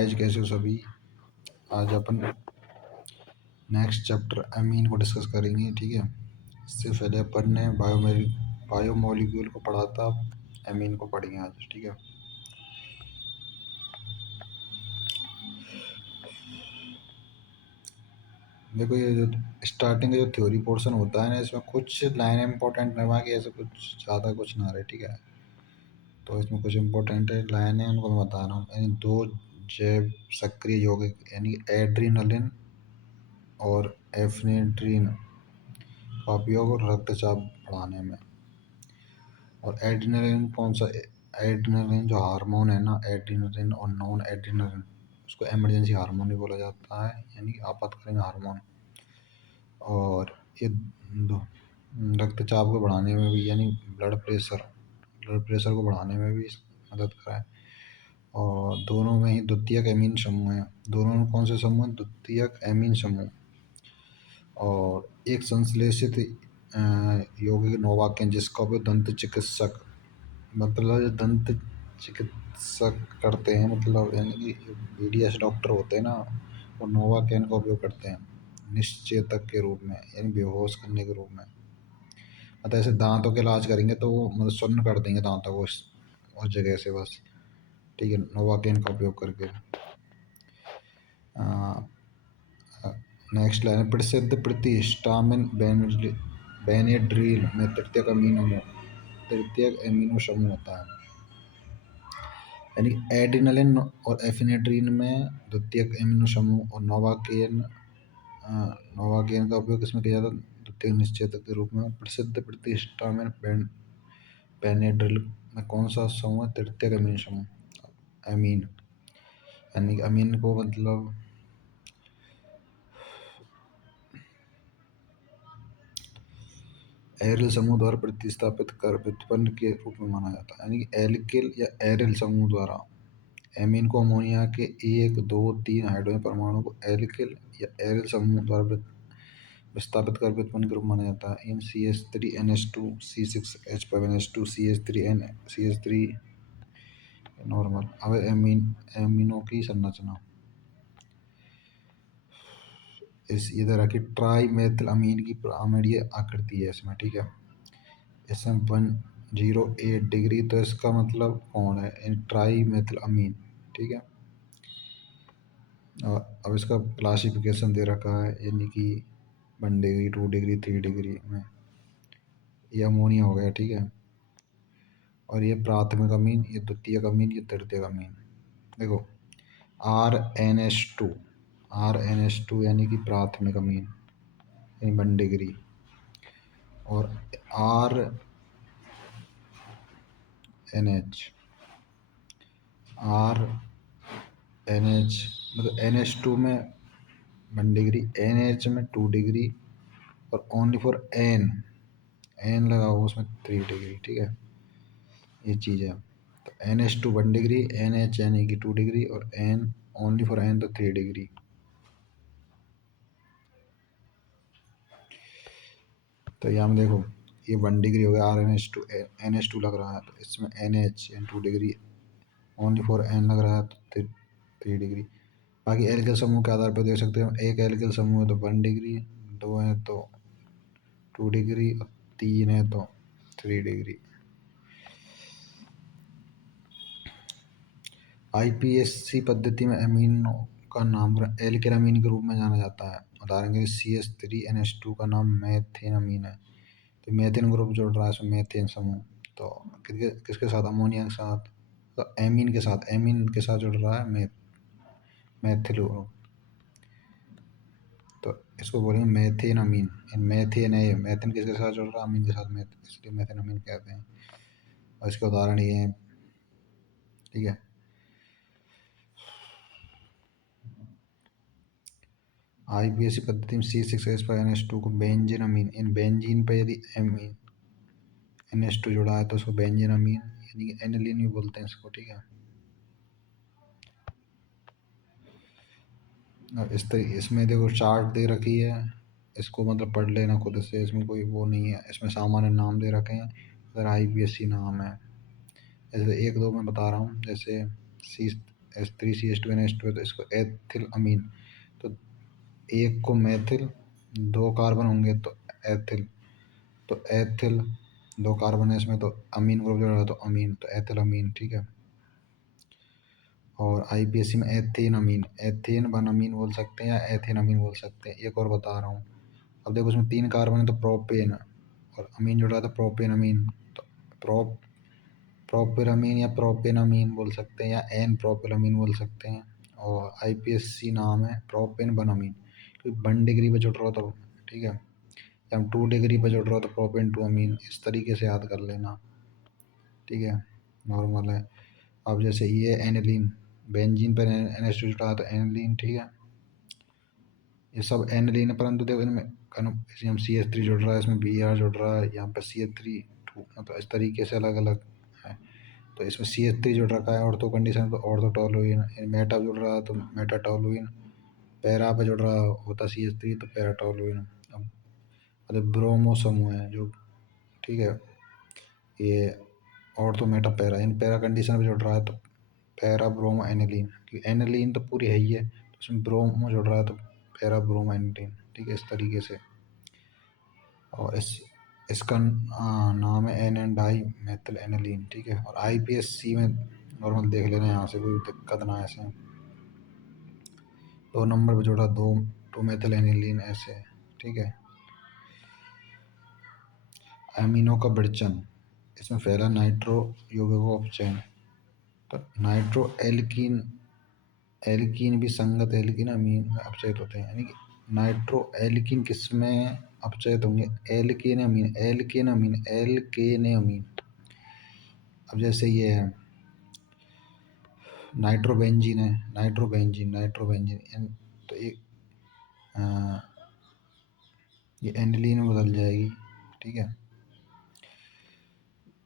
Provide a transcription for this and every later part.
Guys, कैसे हो सभी। आज अपन नेक्स्ट चैप्टर अमीन को डिस्कस करेंगे, ठीक है। इससे पहले अपन ने बायोमोलिक्यूल को पढ़ा था, अमीन को पढ़ेंगे आज, ठीक है। देखो, ये जो स्टार्टिंग का जो थ्योरी पोर्शन होता है ना, इसमें कुछ लाइन इंपॉर्टेंट रहा कि ऐसे कुछ ज़्यादा कुछ ना रहे, ठीक है। तो इसमें कुछ इंपॉर्टेंट लाइन है, उनको मैं बता रहा हूँ। यानी दो जैव सक्रिय यौगिक यानी एड्रीनलिन और एफनेड्रिन का उपयोग रक्तचाप बढ़ाने में। और एड्रेनलिन कौन सा? एड्रेनलिन जो हार्मोन है ना, एड्रेनलिन और नॉन एड्रेनलिन, उसको इमरजेंसी हार्मोन भी बोला जाता है, यानी आपातकालीन हार्मोन। और ये रक्तचाप को बढ़ाने में भी, यानी ब्लड प्रेशर को बढ़ाने में भी मदद कराए। और दोनों में ही द्वितीयक एमीन समूह है। दोनों में कौन से समूह हैं? द्वितीयक एमीन समूह। और एक संश्लेषित यौगिक नोवाकेन, जिसका उपयोग दंत चिकित्सक, मतलब दंत चिकित्सक करते हैं, मतलब यानी कि BDS डॉक्टर होते हैं ना, वो नोवाकेन का उपयोग करते हैं निश्चेतक के रूप में, यानी बेहोश करने के रूप में। मतलब ऐसे दांतों के इलाज करेंगे तो वो मतलब सुन्न कर देंगे दांतों को उस जगह से, बस, ठीक है, नोवाकेन का उपयोग करके। नेक्स्ट लाइन, प्रसिद्ध प्रतिहिस्टामिन बेनेड्रिल में तृतीयक एमिनो समूह होता है। यानी एड्रेनलिन और एफिनेड्रिन में द्वितीयक एमिनो समूह, और नोवाकेन का उपयोग इसमें किया जाता है द्वितीयक निश्चेतक के रूप में। प्रसिद्ध प्रतिहिस्टामिन बेनेड्रिल में कौन सा समूह है? तृतीयक एमिनो समूह, अमीन। यानी कि अमीन को मतलब एरिल समूह द्वारा प्रतिस्थापित कर व्युत्पन्न के रूप में माना जाता है। यानी कि एल्किल या एरिल समूह द्वारा एमीन को अमोनिया के 1, 2, 3 हाइड्रोजन परमाणु को एल्किल या एरिल समूह द्वारा विस्थापित कर व्युत्पन्न के रूप में माना जाता है। इन CH3NH2 C6H5NH2 CH3 नॉर्मल। अब एमिनो की संरचना ये तरह की ट्राई मेथिल अमीन की पिरामिडीय आकृति है इसमें, ठीक है। इसमें 108 डिग्री, तो इसका मतलब कौन है? ट्राई मेथिल अमीन, ठीक है। और अब इसका क्लासिफिकेशन दे रखा है, यानी कि 1 डिग्री, 2 डिग्री, 3 डिग्री में। ये अमोनिया हो गया, ठीक है। और ये प्राथमिक अमीन, ये द्वितीयक अमीन, ये तृतीयक अमीन। देखो, RNH2 यानी कि प्राथमिक अमीन, यानी 1 डिग्री। और RNH मतलब NH2 में 1 डिग्री, NH में 2 डिग्री, और ओनली फॉर N लगा हुआ उसमें 3 डिग्री, ठीक है। ये चीज़ है। तो NH2 1 डिग्री, NH यानी कि 2 डिग्री, और N ओनली फॉर N तो 3 डिग्री। तो यहाँ में देखो, ये 1 डिग्री हो गया, NH2 लग रहा है, तो इसमें NH यानी 2 डिग्री, ओनली फॉर N लग रहा है तो 3 डिग्री। बाकी एल्किल समूह के आधार पर देख सकते हो, एक एल्किल समूह है तो 1 डिग्री, 2 है तो 2 डिग्री, और 3 है तो 3 डिग्री। IPSC पद्धति में अमीनो का नामकरण एल्किल अमीन के रूप में जाना जाता है। उदाहरण के लिए CH3NH2 का नाम मेथेन अमीन है, तो मेथेन ग्रुप जोड़ रहा है इसमें, मेथेन समूह। तो किसके साथ? अमोनिया के साथ। तो एमीन के साथ जुड़ रहा है मेथिल ग्रुप, तो इसको बोलेंगे मेथेन अमीन। मेथेन है, मेथेन किसके साथ जुड़ रहा है? अमीन के साथ, इसलिए मेथेन अमीन कहते हैं। और इसके उदाहरण ये हैं, ठीक है। IPSC पद्धति में C6H5NH2 को बेंजीन अमीन, इन बेंजीन पे यदि एमीन NH2 जुड़ा है तो उसको बेंजीन अमीन यानी कि एनिलीन भी बोलते हैं इसको, ठीक है। और इसमें देखो चार्ट दे रखी है, इसको मतलब पढ़ लेना खुद से, इसमें कोई वो नहीं है, इसमें सामान्य नाम दे रखे हैं, अगर IPSC नाम है। जैसे 1, 2 में बता रहा हूँ, जैसे H3CH2NH2 है तो इसको एथिल अमीन। तो एक को मैथिल, दो कार्बन होंगे तो एथिल, तो एथिल, दो कार्बन है इसमें तो अमीन ग्रुप जोड़ा तो अमीन, तो एथिल अमीन, ठीक है। और आईपीएससी में एथेन अमीन, एथेन वन अमीन बोल सकते हैं या एथेन अमीन बोल सकते हैं। एक और बता रहा हूँ, अब देखो उसमें तीन कार्बन है तो प्रोपेन, और अमीन जुड़ा है तो प्रोपेन अमीन, तो प्रोपिरामीन या प्रोपेनामीन बोल सकते हैं या एन प्रोपिलामीन बोल सकते हैं। और आईपीएससी नाम है प्रोपेन बनामीन, क्योंकि 1 डिग्री पे जुड़ रहा हो तो, ठीक है। या हम 2 डिग्री पे जुड़ रहा हो तो प्रोपेन टू अमीन, इस तरीके से याद कर लेना, ठीक है, नॉर्मल है। अब जैसे ये एनिलीन, बेंजीन पर NH2 जुड़ा है तो एनिलीन, ठीक है। ये सब एनिलीन है, परंतु देखो इनमें हम CH3 जुड़ रहा है, इसमें Br जुड़ रहा है, यहाँ पे CH3 मतलब इस तरीके से अलग अलग है। तो इसमें CH3 जुड़ रखा है ऑर्थो कंडीशन तो ऑर्थोटोलुइन, मेटा जुड़ रहा है तो मेटाटोलुइन, पैरा पे जुड़ रहा होता CH3 तो पैराटोलुइन। अब मतलब ब्रोमो समूह है जो, ठीक है, ये ortho Meta para, in para condition पे जुड़ रहा है तो पैरा ब्रोमो एनिलीन, क्योंकि एनिलीन तो पूरी है ही है तो उसमें ब्रोमो जुड़ रहा है तो पैरा ब्रोमो एनिलीन, ठीक है, इस तरीके से। और इसका नाम है N N dimethyl aniline, ठीक है। और आईपीएससी में नॉर्मल देख लेना, यहाँ से कोई दिक्कत ना ऐसे। 2 नंबर पे जोड़ा दो, 2 मेथिल एनिलीन ऐसे, ठीक है। अमीनों का विडचन, इसमें पहला नाइट्रो यौगिकों का अपचयन, तो नाइट्रो एल्कीन, एल्कीन भी संगत एल्कीन अमीन में अपचयित होते हैं, यानी कि नाइट्रो एल्कीन किस में अपचयित होंगे, एल्केन अमीन, एल्केन अमीन, एल्केन अमीन। अब जैसे ये है नाइट्रोबेंजीन है, नाइट्रोबेंजीन, नाइट्रोबेंजीन, तो ये एनिलीन में बदल जाएगी, ठीक है।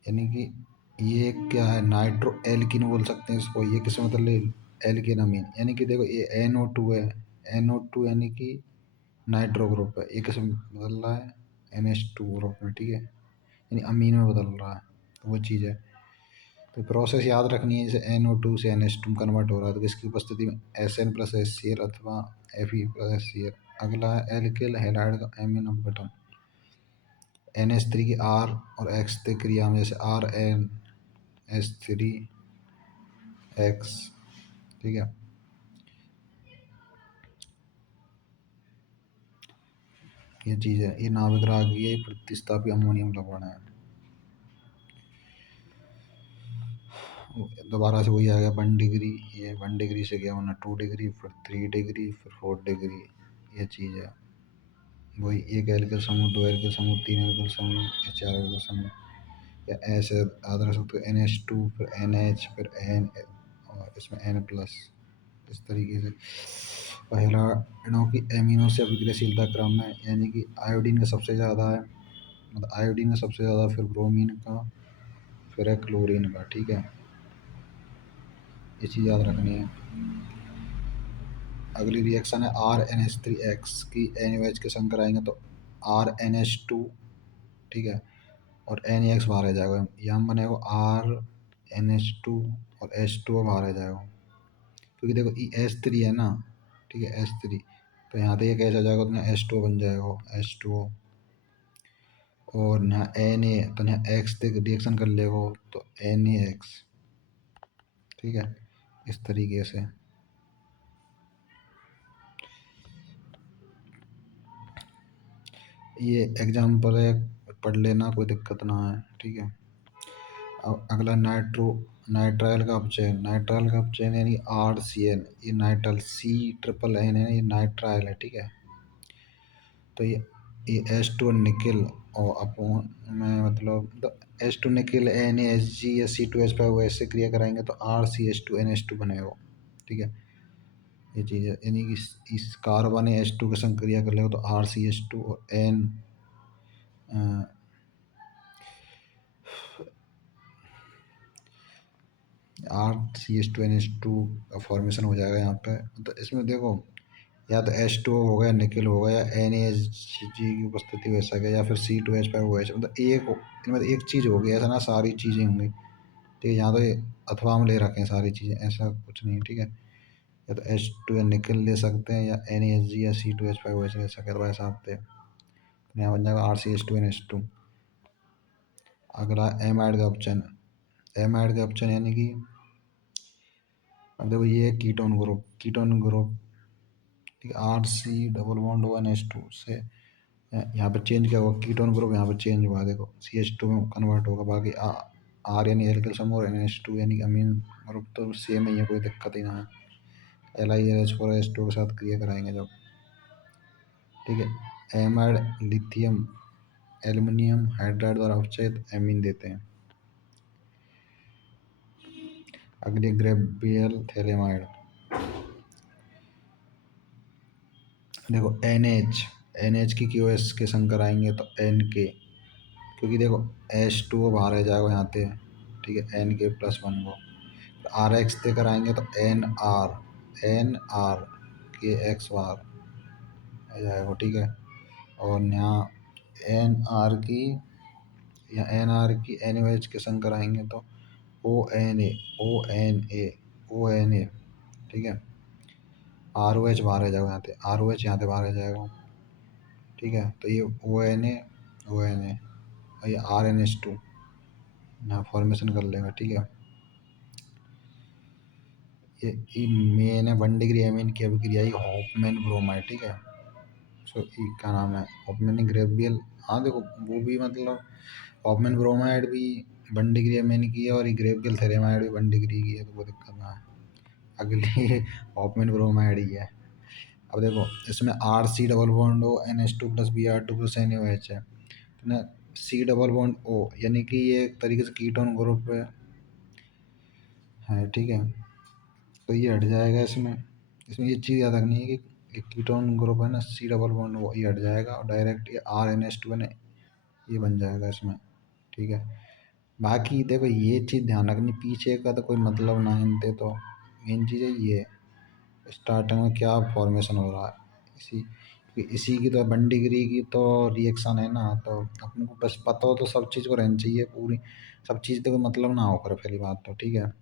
यानी कि ये क्या है, नाइट्रो एल्कीन बोल सकते हैं इसको, ये किस मतलब एल्केन अमीन, यानी कि देखो ये NO2 है, NO2 यानी कि नाइट्रो ग्रुप है, ये किस में बदल रहा है, NH2 ग्रुप में, ठीक है, यानी अमीन में बदल रहा है, तो वो चीज़ है। तो प्रोसेस याद रखनी है, जैसे NO2 से NH2 कन्वर्ट हो रहा है तो इसकी उपस्थिति में SN+HCl अथवा Fe+HCl। अगला है एल्किल हैलाइड का एमीन अपघटन, NH3 की R और X से क्रिया में, जैसे RNH3X, ठीक है। ये चीज़ है, ये नाभिक रागीय प्रतिस्थापी अमोनियम लवण है। दोबारा से वही आ गया 1 डिग्री, ये 1 डिग्री से गया वरना 2 डिग्री, फिर 3 डिग्री, फिर 4 डिग्री, ये चीज़ है। वही एक एल्किल समूह, दो एल्किल समूह, तीन एल्किल समूह या चार एल्किल समूह, या ऐसे याद रख सकते हो NH2 फिर NH फिर N और इसमें N+, इस तरीके से। पहला इनों की एमिनो से अभिक्रियाशीलता क्रम है, यानी कि आयोडीन का सबसे ज़्यादा है, मतलब आयोडीन का सबसे ज़्यादा, फिर ब्रोमीन का, फिर है क्लोरीन का, ठीक है, ये चीज़ याद रखनी है। अगली रिएक्शन है RNH3X की NaOH के संग कराएंगे तो RNH2, ठीक है, और NaX बाहर आ जाएगा, यहाँ बनेगा RNH2 और H2O बाहर आ जाएगा, क्योंकि देखो H3 है ना, ठीक है, H3, तो यहाँ पे ये कैसे आ जाएगा तो यहाँ H2O बन जाएगा, H2O, और यहाँ Na तो यहाँ X तक रिएक्शन कर लेगा तो NaX, ठीक है, इस तरीके से। ये एग्जाम्पल है, पढ़ लेना, कोई दिक्कत ना है, ठीक है। अब अगला नाइट्राइल का अपचयन, नाइट्राइल का अपचयन यानी RCN, ये नाइट्राइल C ट्रिपल N है, ये नाइट्राइल है, ठीक है। तो ये H2 निकिल और अपॉन में मतलब H2 निकिल NaHg या C2H5 ऐसे क्रिया कराएंगे तो RCH2NH2 बनेगा, ठीक है, ये चीज़ है। यानी कि इस कार्बन H2 के संग क्रिया कर लेगा तो RCH2 और N RCH2NH2 का फॉर्मेशन हो जाएगा यहाँ पे। तो इसमें देखो या तो H2O हो गया, निकिल हो गया, NaHg की उपस्थिति हो सके, या फिर C2H5 OH, मतलब एक इनमें एक चीज़ होगी, ऐसा ना सारी चीज़ें होंगी, ठीक है, यहाँ तो ये अथवा में ले रखे हैं सारी चीज़ें, ऐसा कुछ नहीं है, ठीक है। या तो H2 या निकल ले सकते हैं, या NaHg या C2H5 वैसे ले सकते हैं, तो ऐसा आप थे। यहाँ बन जाएगा RCH2NH2। अगला एमाइड का ऑप्शन, एमाइड का ऑप्शन यानी कि अब देखो ये है कीटोन ग्रुप, ठीक है। RC डबल बॉन्ड 1H2 से यहाँ पर चेंज क्या होगा, कीटोन ग्रुप यहाँ पर चेंज हुआ, देखो CH2 में कन्वर्ट होगा। बाकी आर यानी एल्किल समूह और NH2 यानी अमीन ग्रुप तो सेम ही है, कोई दिक्कत ही ना है। LiNH4H2 के साथ क्रिया कराएंगे जब, ठीक है। एमाइड लिथियम एल्युमिनियम हाइड्राइड द्वारा अपचयित एमीन देते हैं। अगली ग्रेबियल थैलेमाइड, देखो NH की QS के संग आएंगे तो NK, क्योंकि देखो H2O बाहर आ जाएगा यहाँ पे, ठीक है। NK+1 को RX देकर आएंगे तो NR KX बार आ जाएगा, ठीक है। और यहाँ NR की या NR की NOH के संग आएंगे तो ONA, ठीक है। ROH बाहर आ जाएगा यहाँ पे, ROH यहाँ पे बाहर आ जाएगा, ठीक है। तो ये ONA और ये RNH2 यहाँ फॉर्मेशन कर लेगा, ठीक है। ये मेन है 1 डिग्री एमीन की अभिक्रिया ही हॉफमैन ब्रोमाइड, ठीक है। सो क्या नाम है, हॉफमैन ग्रेवियल। हाँ देखो वो भी मतलब हॉफमैन ब्रोमाइड भी 1 डिग्री एमीन की है, और ये ग्रेवियल थेरेमाइड भी 1 डिग्री की है, तो वो दिक्कत ना है। अगली हॉफमैन ब्रोमाइड ही है। अब देखो इसमें RC double bond O NH2+Br2+NaOH है ना। C डबल बॉन्ड O यानी कि ये एक तरीके से कीटोन ग्रुप है, ठीक है। तो ये हट जाएगा इसमें। इसमें ये चीज़ याद रखनी है कि एक कीटोन ग्रुप है ना, C डबल बॉन्ड, वो ये हट जाएगा और डायरेक्ट ये RNH2 है ना, ये बन जाएगा इसमें, ठीक है। बाकी देखो ये चीज़ ध्यान रखनी, पीछे का तो कोई मतलब ना इनते, तो मेन चीज़ है ये स्टार्टिंग में क्या फॉर्मेशन हो रहा है। इसी की तो 1 डिग्री की तो रिएक्शन है ना, तो अपने को बस पता हो तो सब चीज़ को रहनी चाहिए पूरी, सब चीज़ तो कोई मतलब ना हो कर पहली बात तो, ठीक है।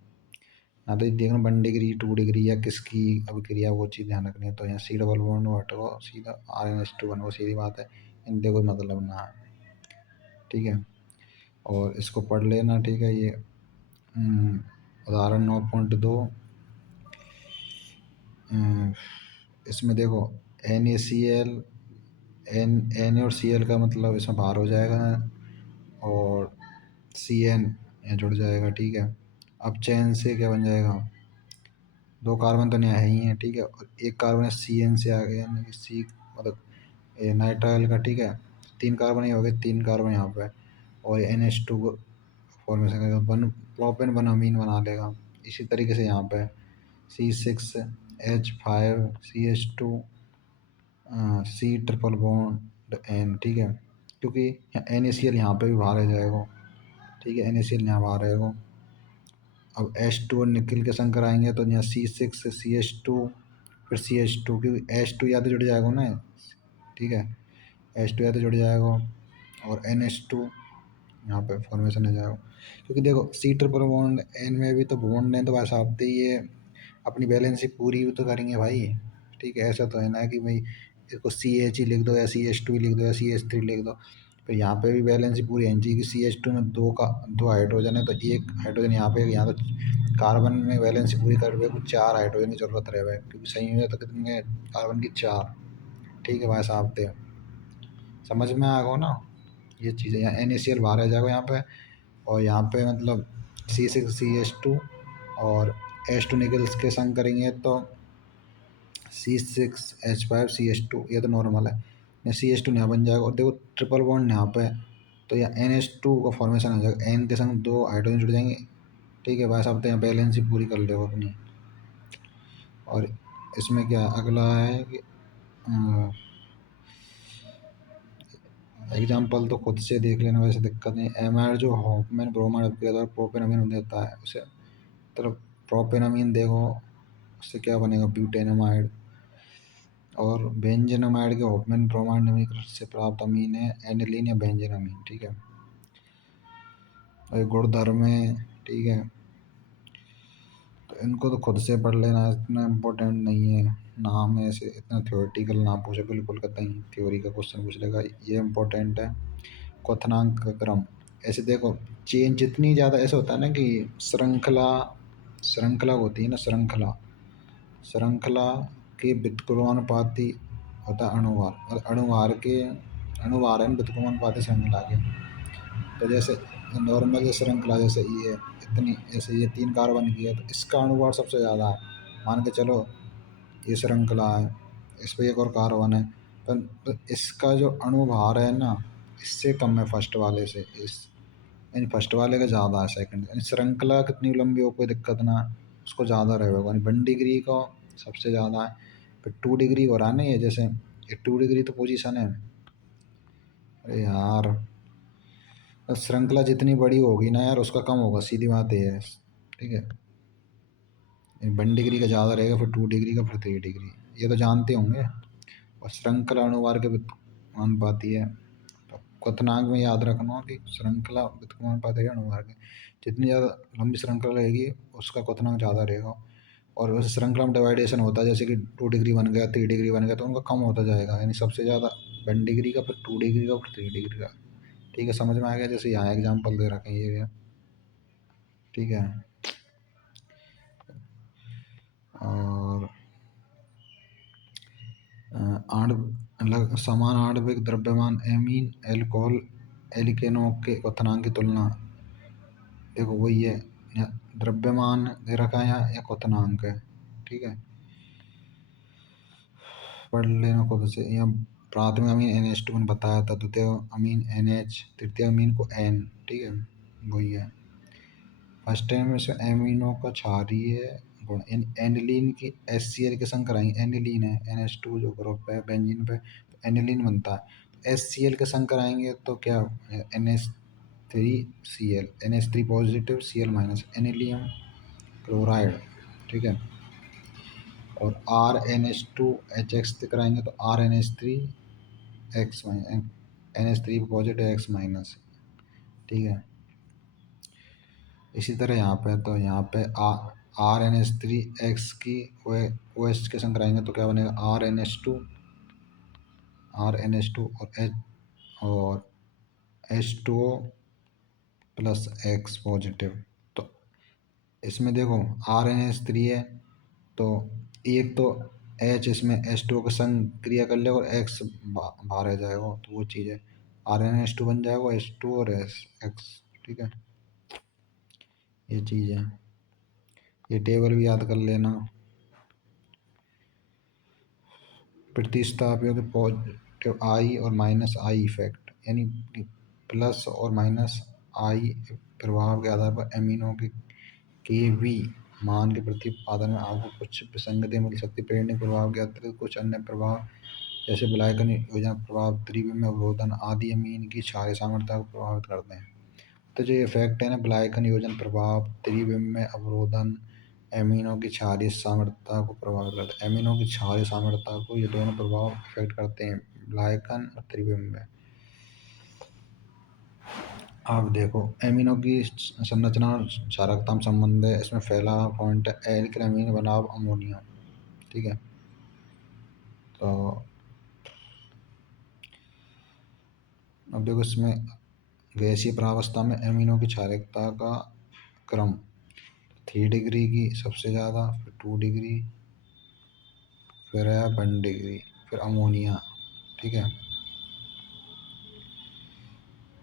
हाँ तो देखना 1 डिग्री 2 डिग्री या किसकी अभिक्रिया, वो चीज़ ध्यान रखनी है। तो यहाँ C डबल बॉन्ड हटो, सीधा RNH2 बनो, सीधी बात है, इनसे कोई मतलब ना है, ठीक है। और इसको पढ़ लेना, ठीक है। ये उदाहरण 9.2, इसमें देखो NaCl Na और Cl का मतलब इसमें बाहर हो जाएगा, और Cn यहाँ जुड़ जाएगा, ठीक है। अब चैन से क्या बन जाएगा, 2 कार्बन तो यहाँ है ही है, ठीक है। और एक कार्बन Cn से आ गया, यानी कि C मतलब नाइट्राइल का, ठीक है। 3 कार्बन ही हो गए, 3 कार्बन यहाँ पे, और NH2 फॉर्मेशन करेगा, प्रोपेन 1 अमीन बना लेगा। इसी तरीके से यहाँ पे C6H5CH2 C triple bond N, ठीक है। क्योंकि NaCl यहाँ पे भी बाहर आ जाएगा, ठीक है। NaCl यहाँ बाहर आएगा। अब H2 और निकल के संग कराएंगे तो यहाँ C6CH2 फिर CH2, क्योंकि H2 या तो जुड़ जाएगा ना, ठीक है। H2 या तो जुड़ जाएगा और NH2 यहाँ पे फॉर्मेशन हो जाएगा। क्योंकि देखो C ट्रिपल बॉन्ड N में भी तो बॉन्ड है, तो वैसा आप ये अपनी बैलेंस पूरी भी तो करेंगे भाई, ठीक है। ऐसा तो है ना कि भाई इसको CH ही लिख दो या CH2 ही लिख दो या CH3 लिख दो, फिर यहाँ पे भी बैलेंस पूरी है चाहिए कि CH2 में दो हाइड्रोजन है, तो एक हाइड्रोजन यहाँ तो कार्बन में बैलेंस पूरी कर रहे कुछ 4 हाइड्रोजन की जरूरत रहे, क्योंकि सही में तो कितने कार्बन की 4, ठीक है भाई साहब थे, समझ में आ गया ना। ये चीज़ें यहाँ NaCl बाहर आ जाएगा यहाँ पे, और यहाँ पे मतलब C6CH2 और H2 निकल्स के संग करेंगे तो C6H5CH2, ये तो नॉर्मल है, या CH2 यहाँ बन जाएगा। और देखो ट्रिपल बॉन्ड यहाँ पे, तो यहाँ NH2 का फॉर्मेशन आ जाएगा, N के संग 2 हाइड्रोजन जुड़ जाएंगे, ठीक है भाई साहब। तो यहाँ बैलेंस ही पूरी कर ले अपनी। और इसमें क्या अगला है कि एग्जाम्पल तो खुद से देख लेना, वैसे दिक्कत नहीं। एमाइड जो हॉफमैन ब्रोमाइड के द्वारा प्रोपेनामीन देता है उसे, तो प्रोपेनामीन देखो उससे क्या बनेगा, ब्यूटेनमाइड। और बेंजेनामाइड के हॉफमैन ब्रोमाइड नवीनीकरण से प्राप्त अमीन है एनिलीन या बेंजेनामीन, ठीक है। और गुणधर्म में ठीक है। तो इनको तो खुद से पढ़ लेना, इतना इम्पोर्टेंट नहीं है। नाम है ऐसे, इतना थ्योरेटिकल ना पूछे, बिल्कुल कतई थ्योरी का क्वेश्चन पूछ लेगा। ये इम्पोर्टेंट है। क्वथनांक का क्रम, ऐसे देखो, चेन जितनी ज़्यादा, ऐसा होता है ना कि श्रृंखला, श्रृंखला होती है ना, श्रृंखला, श्रृंखला के व्युत्क्रमानुपाती होता है अणुभार, और अणुभार के, अणुभार है व्युत्क्रमानुपाती श्रृंखला के। तो जैसे नॉर्मल ये श्रृंखला, जैसे ये इतनी, जैसे ये 3 कार्बन की है, तो इसका अणुभार सबसे ज़्यादा है। मान के चलो ये श्रृंखला है, इस पे एक और कार्बन है, पर इसका जो अणुभार है ना, इससे कम है फर्स्ट वाले से, इस यानी फर्स्ट वाले का ज़्यादा है सेकंड, यानी श्रृंखला कितनी लंबी हो कोई दिक्कत ना, उसको ज़्यादा रहेगा, यानी 1 डिग्री का सबसे ज़्यादा है। फिर 2 डिग्री हो रहा है ना ये, जैसे ये 2 डिग्री तो पोजीशन है। अरे यार, श्रृंखला जितनी बड़ी होगी ना यार, उसका कम होगा, सीधी बात ये है। ठीक है, 1 डिग्री का ज़्यादा रहेगा, फिर 2 डिग्री का, फिर 3 डिग्री, ये तो जानते होंगे। और श्रृंखला अणुभार के व्युत्क्रमानुपाती है। तो क्वथनांक में याद रखना कि श्रृंखला व्युत्क्रमानुपाती है अणुभार के, जितनी ज़्यादा लंबी श्रृंखला रहेगी उसका क्वथनांक ज़्यादा रहेगा। और वैसे श्रृंखला में डिवाइडेशन होता है, जैसे कि 2 डिग्री बन गया, 3 डिग्री बन गया, तो उनका कम होता जाएगा, यानी सबसे ज़्यादा 1 डिग्री का, फिर 2 डिग्री का, फिर 3 डिग्री का। ठीक है, समझ में आ गया? जैसे यहाँ एग्जाम्पल दे रखे हैं ये। ठीक है। और समान आणविक द्रव्यमान एमीन एल्कोहल एल्केनों के क्वथनांक की तुलना, देखो वही है, द्रव्यमान दे रखा है यहाँ, या क्वथनांक है। ठीक है, पढ़ लेना खुद से। यहाँ प्राथमिक अमीन NH2 मैंने बताया था, द्वितीय अमीन NH, तृतीय अमीन को N। ठीक है, वही है। फर्स्ट टाइम में से एमिनो का क्षारीय गुण, एनिलीन की HCl के संग कराएंगे, एनिलीन है NH2 जो ग्रुप है बेंजीन पे, तो एनिलीन बनता है। HCl के संग कराएंगे तो क्या, NH3Cl, NH3 positive Cl minus, anilinium chloride. ठीक है, और RNH2HX से कराएंगे तो RNH3X minus, NH3 positive X minus. ठीक है, इसी तरह यहाँ पे, तो यहाँ पे RNH3X की OH के संग कराएंगे तो क्या बनेगा, RNH2 और H2O प्लस X पॉजिटिव। तो इसमें देखो RNH3 है, तो एक तो H इसमें H2O के संग क्रिया कर लेगा और X बाहर आ जाएगा, तो वो चीज़ है, RNH2 बन जाएगा H2 और X। ठीक है, ये चीज़ है, ये टेबल भी याद कर लेना। प्रतिस्थापियों के पॉजिटिव आई और माइनस आई इफेक्ट, यानी प्लस और माइनस आई प्रभाव के आधार पर एमिनो के वी मान के प्रति उत्पादन में आपको कुछ विसंगति मिल सकती है। प्रेरणिक प्रभाव के अतिरिक्त कुछ अन्य प्रभाव, जैसे विलायकन योजना प्रभाव, त्रिविमीय अवरोधन आदि अमीन की क्षारीय सामर्थ्य को प्रभावित करते हैं। तो जो इफेक्ट है ना, विलायकन योजन प्रभाव, त्रिविमीय अवरोधन, एमिनो की क्षारीय सामर्थ्यता को प्रभावित करते हैं। एमिनो की क्षारीय सामर्थ्यता को ये दोनों प्रभाव इफेक्ट करते हैं, विलायकन और त्रिविमीय। अब देखो एमिनो की संरचना और क्षारकता में संबंध है, इसमें पहला पॉइंट है एल्किल अमीन बनाम अमोनिया। ठीक है, तो अब देखो इसमें गैसीय प्रावस्था में एमिनो की क्षारकता का क्रम, 3 डिग्री की सबसे ज़्यादा, फिर 2 डिग्री, फिर है 1 डिग्री, फिर अमोनिया। ठीक है,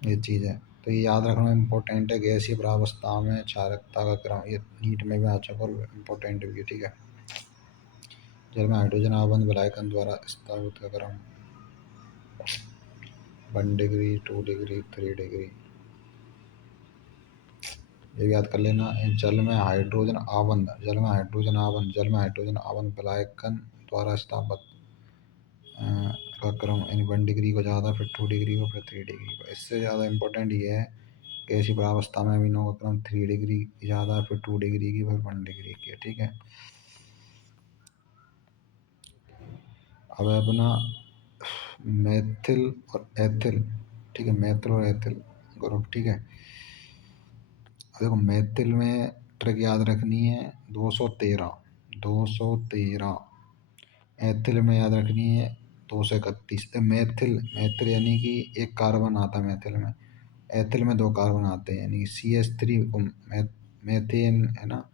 ये चीज़ है, तो ये याद रखना इम्पोर्टेंट है। गैसीय प्रावस्था में क्षारकता का क्रम, ये नीट में भी आ चुका और इम्पोर्टेंट भी है। ठीक है, जल में हाइड्रोजन आबंध विलायकन द्वारा स्थापित का क्रम, 1 डिग्री, 2 डिग्री, 3 डिग्री, ये याद कर लेना। जल में हाइड्रोजन आबंध, जल में हाइड्रोजन आबंध, जल में हाइड्रोजन आबंध विलायकन द्वारा स्थापित का क्रम, यानी 1 डिग्री को ज़्यादा, फिर 2 डिग्री को, फिर 3 डिग्री को। इससे ज़्यादा इम्पोर्टेंट ये है कि ऐसी प्रावस्था में अमीनों का क्रम 3 डिग्री की ज़्यादा, फिर 2 डिग्री की, फिर 1 डिग्री की। ठीक है, अब है अपना मैथिल और एथिल। ठीक है, मैथिल और एथिल ग्रुप। ठीक है, देखो मैथिल में ट्रिक याद रखनी है 213, 213। एथिल में याद रखनी है 231। मैथिल मैथिल यानी कि एक कार्बन आता है मैथिल में। एथिल में दो कार्बन आते हैं, यानी CH3 को मैथेन है ना,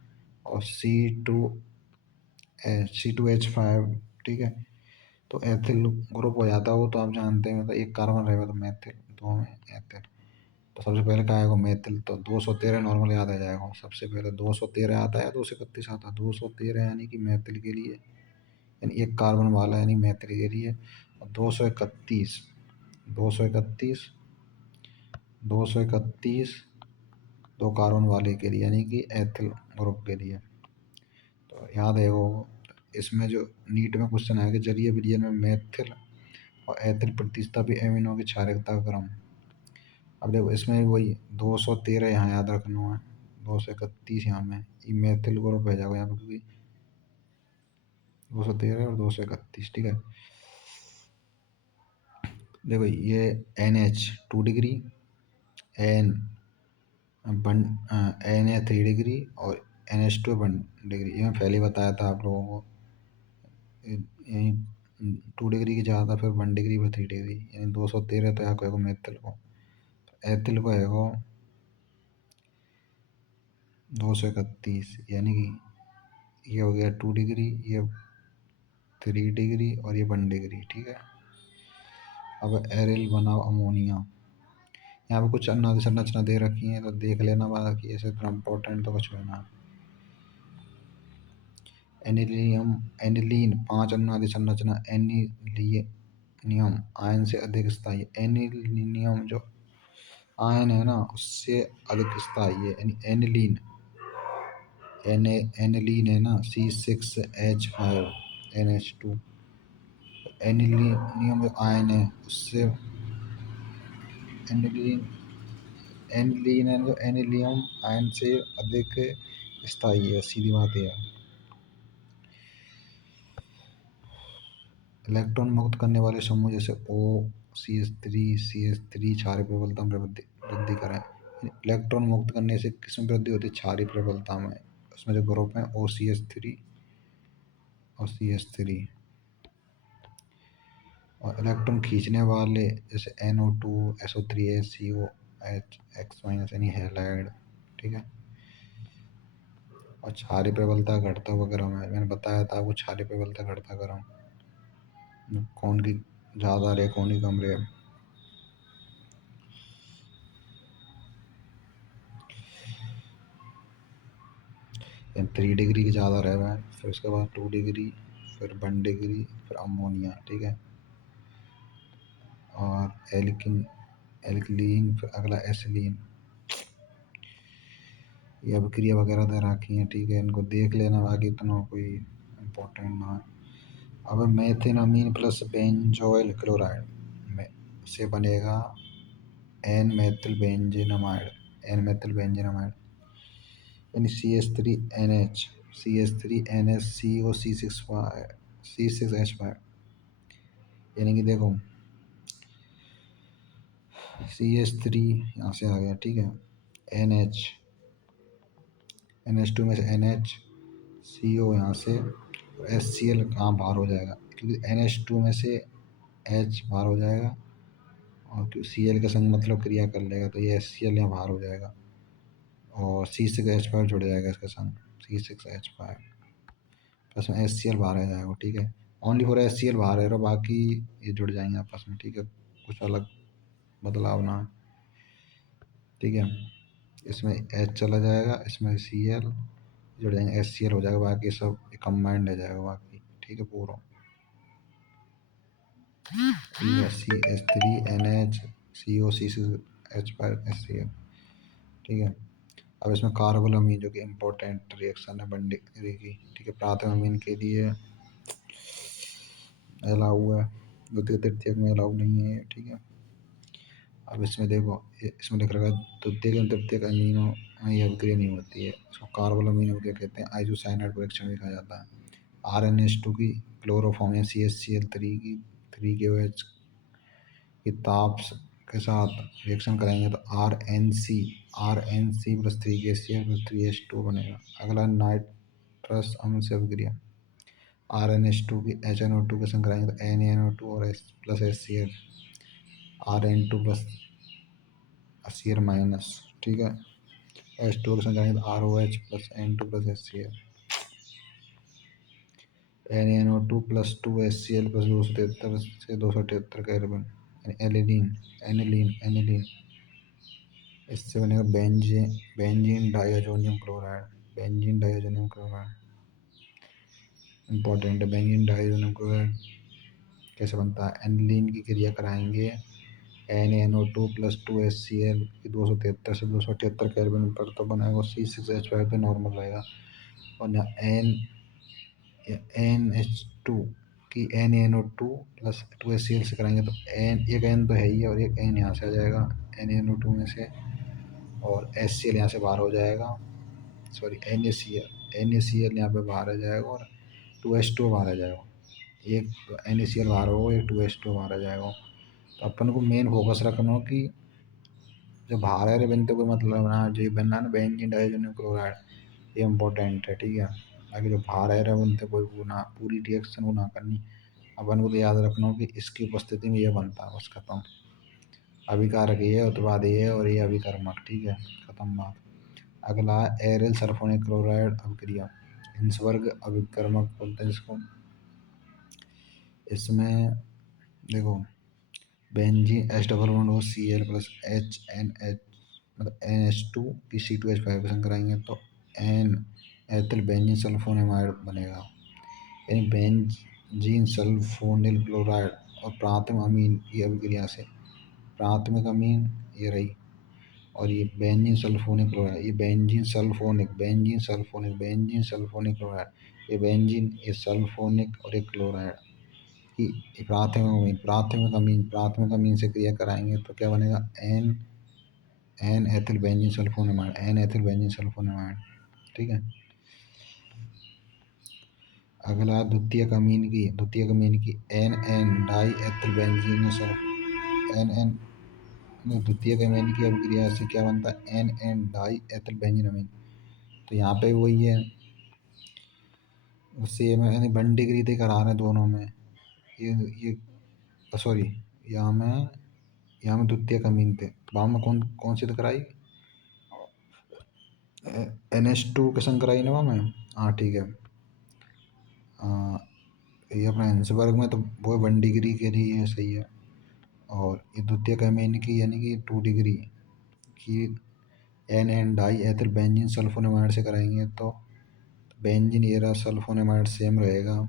और C2H5, ठीक है। तो एथिल ग्रुप हो जाता है वो, तो आप जानते हैं, मतलब एक कार्बन रहेगा तो मैथिल, दो में एथिल। तो सबसे पहले क्या आएगा, मैथिल। तो 213 नॉर्मल याद आ जाएगा, सबसे पहले 213 आता है, 231 आता है। 213 यानी कि मैथिल के लिए, यानी एक कार्बन वाला, यानी मैथिल के लिए। और 231, 231, 231 दो कार्बन वाले के लिए, यानी कि एथिल ग्रुप के लिए। तो याद है वो, इसमें जो नीट में क्वेश्चन आएगा, जलीय विलयन में मैथिल और एथिल प्रतिस्थापी एमिनो की क्षारकता क्रम। अब देखो इसमें भी वही 213 यहाँ याद रखना है, 231 यहाँ में ये मैथिल ग्रुप हो जाएगा यहाँ पे, क्योंकि 213 और 231, ठीक है। देखो ये NH 2 डिग्री, एन वन, Na 3 डिग्री, और NH2 1 डिग्री। ये मैं पहले ही बताया था आप लोगों को। 2 डिग्री की ज़्यादा, फिर 1 डिग्री, फिर 3 डिग्री, यानी 213 तो यहाँ को मैथिल को। एथिल को है 231, यानी कि ये हो गया 2 डिग्री, ये 3 डिग्री, और ये 1 डिग्री, ठीक है। अब एरिल बनाओ अमोनिया। यहाँ पे कुछ अन्य संरचना दे रखी है, तो देख लेना, बाकी ऐसे इतना इम्पोर्टेंट तो कुछ है ना। एनिलियम, एनिलीन 5 अनुनादी संरचना। एनिलियम आयन से अधिक स्थायी। एनिलियम जो आयन है ना, उससे अधिक स्थायी है, यानी एनिलीन। एनिलीन है ना, C6H5NH2। एनिलियम जो आयन है उससे, एनिलीन, एनिलीन है जो एनिलियम आयन से अधिक स्थायी है, सीधी बात है। इलेक्ट्रॉन मुक्त करने वाले समूह जैसे OCH3 CH3 क्षारीय प्रबलता में वृद्धि वृद्धि करें। इलेक्ट्रॉन मुक्त करने से किसमें वृद्धि होती है, क्षारीय प्रबलता में। उसमें जो ग्रुप है OCH3 और CH3। और इलेक्ट्रॉन खींचने वाले जैसे NO2 SO3H COH X- यानी हैलाइड, ठीक है। और क्षारीय प्रबलता घटता हुआ क्रम है, मैंने बताया था आपको क्षारीय प्रबलता घटता क्रम, कौन की ज़्यादा रहे कौन की कम रहे। 3 डिग्री की ज़्यादा रह रहा है, फिर उसके बाद 2 डिग्री, फिर 1 डिग्री, फिर अमोनिया, ठीक है। और एल्कलीन, फिर अगला एसिलीन। ये अब क्रिया वगैरह दे रखी हैं, ठीक है, इनको देख लेना, बाकी इतना कोई इम्पोर्टेंट ना है। अब मेथिनामीन प्लस बेंजोइल क्लोराइड में से बनेगा एन मेथिल बेंजीनमाइड, एन मेथिल बेंजीनमाइड, यानी CH3NH CO C6H5, यानी कि देखो CH3 यहाँ से आ गया, ठीक है। NH, NH2 में से NH, CO यहाँ से, और HCl कहाँ बाहर हो जाएगा, क्योंकि NH2 में से H बाहर हो जाएगा, और Cl के संग मतलब क्रिया कर लेगा, तो ये HCl यहाँ बाहर हो जाएगा, और C6H5 जुड़ जाएगा इसके संग, C6H5 प्लस में HCl बाहर आ जाएगा, ठीक है। ओनली फॉर HCl बाहर है, और बाकी ये जुड़ जाएंगे आपस में, ठीक है, कुछ अलग बदलाव ना है, ठीक है। इसमें H चला जाएगा, इसमें Cl जुड़ जाएंगे, HCl हो जाएगा, बाकी सब कंबाइंड हो जाएगा बाकी, ठीक है पूरा। CH3NH CO C6H5 HCl, ठीक है। अब इसमें कार्बोलामीन जो कि इम्पोर्टेंट रिएक्शन है बंडी की, ठीक है, प्राथमिक अमीन के लिए अलाउ है, द्वितीय तृतीयक में अलाउ नहीं है, ठीक है। अब इसमें देखो, इसमें लिख रखा है द्वितीयक एवं तृतीयक अमीनो में यह अभिक्रिया नहीं होती है, इसको कार्बोलामीन अभिक्रिया कहते हैं। आइसोसाइनाइड परीक्षण भी कहा जाता है। RNH2 की क्लोरोफॉर्म या CHCl3 की 3KOH की ताप के साथ रिएक्शन कराएंगे तो R N C plus 3 KCl plus 3H2 बनेगा। अगला नाइट्रस अम्ल से अभिक्रिया, RnH2 की HNO2 के संग कराएंगे तो NaNO2 और S plus HCl, Rn2 plus Cl minus, ठीक है। H2 के संग कराएंगे तो ROH plus N2 plus HCl, NaNO2 plus 2HCl plus 273 से 278 कार्बन, एनिलीन एनिलीन एनिलीन इससे बनेगा benzene diazonium chloride. Benzene diazonium chloride important है। बेंजीन डाइअजोनियम क्लोराइड कैसे बनता है? एनिलीन की क्रिया कराएंगे NaNO2 प्लस 2HCl की 273 से 278 कार्बन पर तो बनाएगा C6H5 पे नॉर्मल रहेगा। और NH2 की NaNO2 प्लस 2HCl से कराएंगे तो एक N तो है ही है और एक N यहाँ से आ जाएगा NaNO2 में से, और HCl यहाँ से बाहर हो जाएगा, सॉरी NaCl यहाँ पे बाहर आ जाएगा और 2H2 बाहर आ जाएगा। एक NaCl बाहर होगा, एक 2H2 बाहर आ जाएगा। तो अपन को मेन फोकस रखना हो कि जो बाहर आ रहे बनते कोई मतलब ना, जो बनना ना बेंजीन डाइअजोनियम क्लोराइड, ये इम्पोर्टेंट है, ठीक है। बाकी जो बाहर आ रहे बनते कोई वो ना, पूरी रिएक्शन वो ना करनी। अपन को तो याद रखना हो कि इसकी उपस्थिति में ये बनता है, बस खत्म। अभिकारक ये है, उत्पाद ये है और ये अभिकर्मक, ठीक है, खत्म बात। अगला एरिल सल्फोनिक क्लोराइड अभिक्रिया, हिंसवर्ग अभिकर्मक बोलते हैं जिसको। इसमें देखो बेंजीन H+O प्लस HNH मतलब NH2 की C2H5 के संग कराएंगे तो एन एथिल बेंजीन सल्फोनेमाइड बनेगा। यानी बेंजीन सल्फोनिल क्लोराइड और प्राथमिक अमीन की अभिक्रिया से, प्राथमिक अमीन ये रही और ये बेंजीन सल्फोनिक क्लोराइड, ये बेंजीन सल्फोनिक क्लोराइड, ये बेंजीन, ये सल्फोनिक और ये क्लोराइड की प्राथमिक अमीन से क्रिया कराएंगे तो क्या बनेगा? एन एथिल बेंजीन सल्फोनेमाइड, ठीक है। अगला द्वितीयक अमीन की N N die ethyl benzene N N द्वितीयक अमीन की अभिक्रिया से क्या बनता है? N N die ethyl benzene अमीन। तो यहाँ पे वही है, सेम है, यानी 1 डिग्री तक करा रहे हैं दोनों में। ये सॉरी, यहाँ में द्वितीयक अमीन थे, वहाँ में कौन कौन सी तो कराई? NH2 के संग कराई ना वहाँ में, हाँ ठीक है। ये अपना हिंसबर्ग में तो वो 1 डिग्री के लिए सही है, और ये द्वितीयक अमीन की यानी कि 2 डिग्री की N N die ethyl benzene sulphonamide से कराएंगे तो बेंजीन ये रहा, सल्फोनेमाइड सेम रहेगा।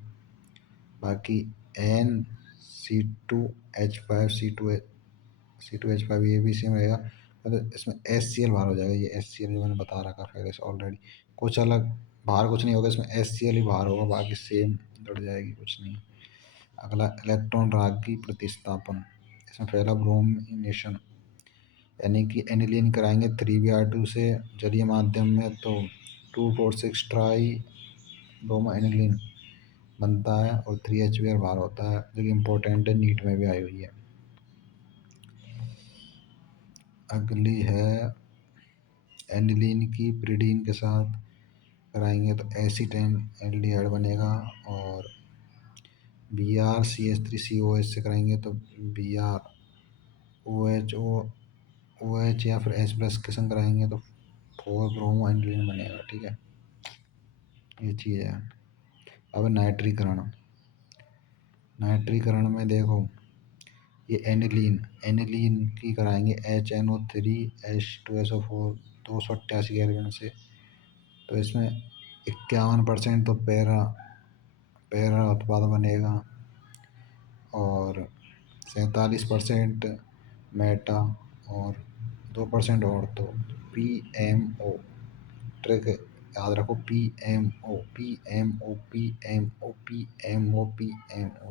बाकी C2H5 ये भी सेम रहेगा, मतलब इसमें HCl बाहर हो जाएगा। ये HCl जो मैंने बता रखा पहले से ऑलरेडी, कुछ अलग बाहर कुछ नहीं होगा, इसमें HCl ही बाहर होगा, बाकी सेम जुड़ जाएगी, कुछ नहीं। अगला इलेक्ट्रॉन राग की प्रतिस्थापन, इसमें पहला ब्रोमिनेशन, यानी कि एनिलीन कराएंगे 3Br2 से जलीय माध्यम में तो 2,4,6 ट्राई ब्रोमो एनिलीन बनता है और 3HBr बाहर होता है, जो कि इम्पोर्टेंट है, नीट में भी आई हुई है। अगली है एनिलीन की प्रिडीन के साथ कराएंगे तो एसीटेन एल्डिहाइड बनेगा, और BrCH3COH से कराएंगे तो BrOH या फिर H+ के संग कराएंगे तो 4 ब्रोमो एनिलीन बनेगा, ठीक है, ये चीज़ है। अब नाइट्रीकरण में देखो, ये एनिलीन की कराएंगे HNO3H2SO4 288 कार्बन से, तो इसमें 51% तो पैरा उत्पाद बनेगा और 47% मेटा और 2% और तो PMO, ट्रिक याद रखो, PMO,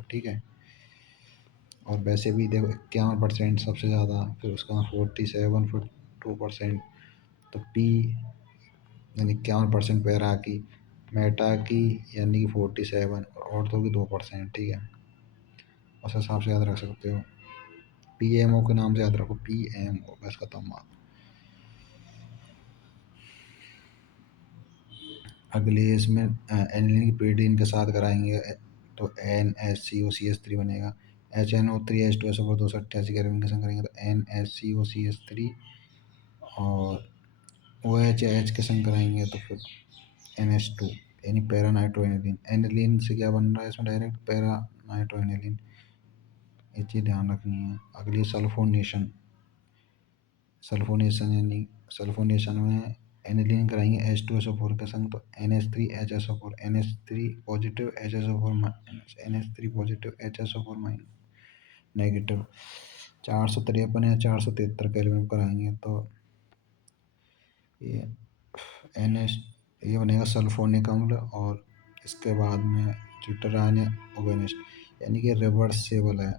ठीक है। और वैसे भी देखो 51% सबसे ज़्यादा, फिर उसका 47 फिर 2%, तो पी यानी 51% पैरा की, मेटा की यानी कि 47 और औरतों की 2%, ठीक है, उस हिसाब से याद रख सकते हो। PMO के नाम से याद रखो, PMO, बस खत्म बात। अगले इसमें एनिलीन की pyridine के साथ कराएंगे तो NaCO3 बनेगा। HNO3H2SO4 288 कार्बन के संग करेंगे तो NaCO3 और OH के संग कराएंगे तो फिर NH2, यानी पैरा नाइट्रोएनिलीन। एनिलीन से क्या बन रहा है इसमें, डायरेक्ट पैरा नाइट्रोएनिलीन, ये चीज़ ध्यान रखनी है। अगली सल्फोनेशन। सल्फोनेशन यानी सल्फोनेशन में एनिलीन कराएंगे H2SO4 के संग तो NH3HSO4, NH3 positive HSO4 minus, NH3 positive HSO4 minus negative. 453 या 473 कैलोरी कराएंगे तो ये NH, ये बनेगा सल्फोनिक अम्ल। और इसके बाद में ड्यूटेरान ऑर्गेनिस्ट, यानी कि रिवर्सिबल है।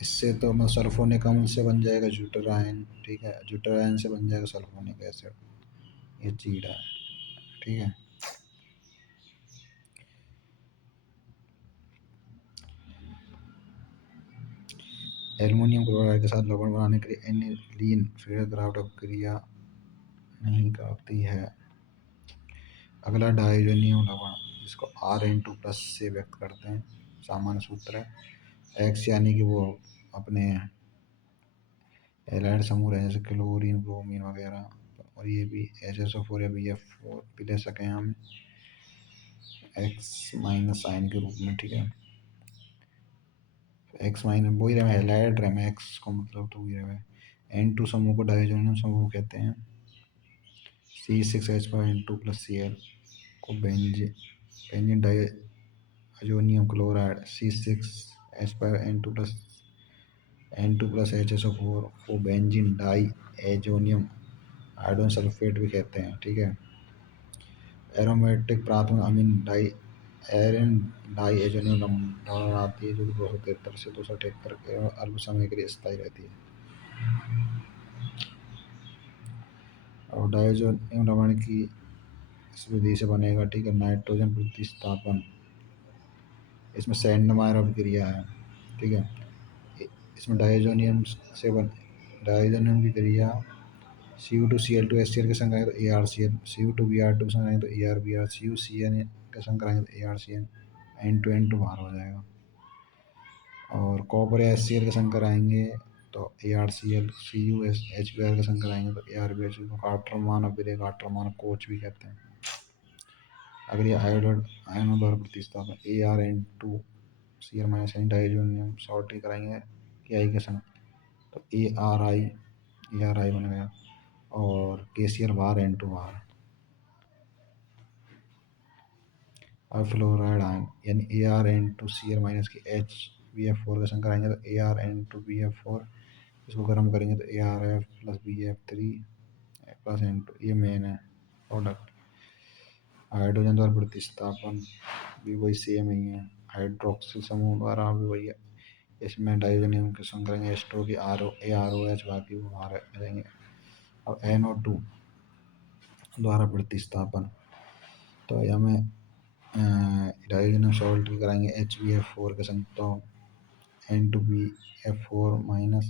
इससे तो मैं सल्फोनिक अम्ल से बन जाएगा ड्यूटेराइन, ठीक है, ड्यूटेराइन से बन जाएगा सल्फोनिक एसिड, ये चीड़ है, ठीक है। एल्युमिनियम क्लोराइड के साथ लवण बनाने के लिए एनिलीन फ्रीडक्राफ्ट अपक्रिया नहीं करती है। अगला डाइजोनियम लवण, जिसको Rn2+ से व्यक्त करते हैं, सामान्य सूत्र है एक्स, यानी कि वो अपने एलाइड समूह है जैसे क्लोरीन ब्रोमीन वगैरह, और ये भी HSO4 या BF4 भी ले सकें हम एक्स माइनस साइन के रूप में, ठीक है। एक्स माइनस वही रहे, एलाइड रहे, एक्स को मतलब तो वही रहे। N2 समूह को डाइजोनियम समूह कहते हैं। C6H5N2+Cl को बेंजीन डाइजोनियम क्लोराइड, C6H5N2+HSO4 को benzene diazonium iodine sulphate भी कहते हैं, ठीक है। एरोमेटिक प्राथमिक अमीन डाई एरिन डाई एजोनियम लवण बनाती है, जो कि 273 से 278 के अल्प समय के लिए स्थायी रहती है। और डाइजोनियम लवण की इस विधि से बनेगा, ठीक है, नाइट्रोजन प्रतिस्थापन। इसमें सैंडमायर अभिक्रिया है, ठीक है। इसमें डाइजोनियम से बन डाइजोनियम की क्रिया Cu2Cl2HCl के संग आएगा तो ArCl, Cu2Br2 के संग आएगा तो ArBr, CuCN के संग आएगा तो ArCN, N2N2 बाहर हो जाएगा। और कॉपर या HCl के संग कराएंगे तो ArCl, CuHBr के संग कराएंगे तो ArBr, जिसको काटरमान अभिक्रिया, काटरमान कोच भी कहते हैं। अगली आयोडाइड आयनों द्वारा प्रतिस्थापन, Ar2Cl- डाइजोनियम सॉल्ट कराएंगे Ki के संग तो ARI बन गया, और KCl बाहर, N2 बाहर। और फ्लोराइड आयन यानी Ar2Cl- की HBF4 के संग कराएंगे तो Ar2BF4, इसको गर्म करेंगे तो ArF+BF3+N2, ये मेन है प्रोडक्ट। हाइड्रोजन द्वारा प्रतिस्थापन भी वही सेम ही है, हाइड्रोक्सिल समूह द्वारा भी वही है। इसमें डाइजोनियम के संग करेंगे H2 की AROH, बाकी वो बाहर आ जाएंगे। अब NO2 द्वारा प्रतिस्थापन, तो हमें डाइजोनियम सॉल्ट की कराएंगे HBF4 के संग तो N2BF4-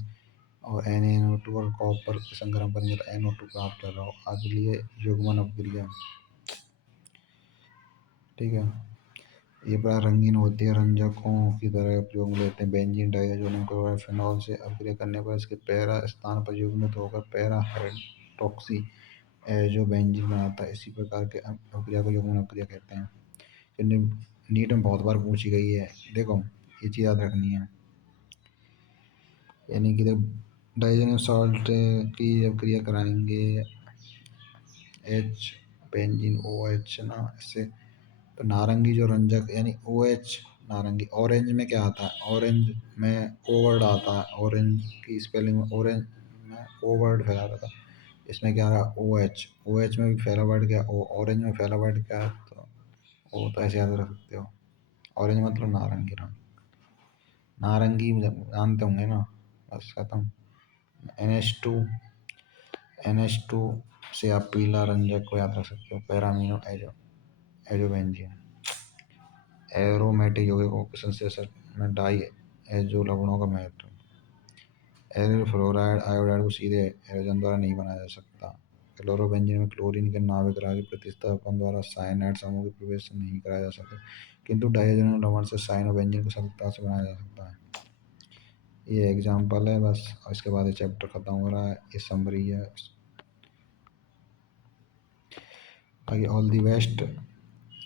और NaNO2 और कॉपर के संग गर्म करेंगे तो NO2 प्राप्त कर रहा हो। अगली है युग्मन अपक्रिया, ठीक है। ये बड़ा रंगीन होती है, रंजकों की तरह उपयोग में लेते हैं। बेंजीन डाइजोनियम क्लोराइड फिनॉल से अपक्रिया करने पर इसके पैरा स्थान पर युग्मित होकर पैरा हाइड्रोक्सी जो बेंजीन बनाता है। इसी प्रकार के अपक्रिया को युग्मन अपक्रिया कहते हैं। नीट में बहुत बार पूछी गई है, देखो ये चीज़ याद रखनी है। यानी कि डाइजोनियम सॉल्ट की अपक्रिया कराएंगे H बेंजीन OH ना, इससे तो नारंगी जो रंजक यानी OH नारंगी। ऑरेंज में क्या आता है, ऑरेंज में ओ वर्ड आता है, ऑरेंज की स्पेलिंग में ऑरेंज में ओ वर्ड फैला रहता था। इसमें क्या रहा OH, OH में भी फैला वर्ड क्या ओ, ऑरेंज में फैला वर्ड क्या है तो ओ, तो ऐसे याद रख सकते हो। ऑरेंज मतलब नारंगी रंग, नारंगी जानते होंगे ना, बस खत्म। NH2, NH2 से आप पीला रंजक को याद रख सकते हो, पैरामीनो एजोबेंजीन। एरोमेटिक यौगिकों के संश्लेषण में डाई एजो लवणों का महत्व। एरियल फ्लोराइड आयोडाइड को सीधे एरोजन द्वारा नहीं बनाया जा सकता। क्लोरोबेंजीन में क्लोरीन के नाविक राग प्रतिस्थापन द्वारा साइनाइड समूह के प्रवेश से नहीं कराया जा सकता, किंतु डाइहाइड्रोजन लवण से साइनोबेंजीन को सरलता से बनाया जा सकता है। ये एग्जाम्पल है बस, और इसके बाद ये चैप्टर खत्म हो रहा है, ये समरी है। बाकी ऑल दी बेस्ट।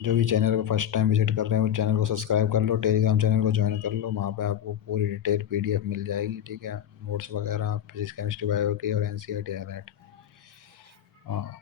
जो भी चैनल को फर्स्ट टाइम विजिट कर रहे हैं वो चैनल को सब्सक्राइब कर लो, टेलीग्राम चैनल को ज्वाइन कर लो, वहाँ पे आपको पूरी डिटेल पीडीएफ मिल जाएगी, ठीक है, नोट्स वगैरह फिजिक्स केमिस्ट्री बायो की और एनसीईआरटी हाईलाइट। हाँ।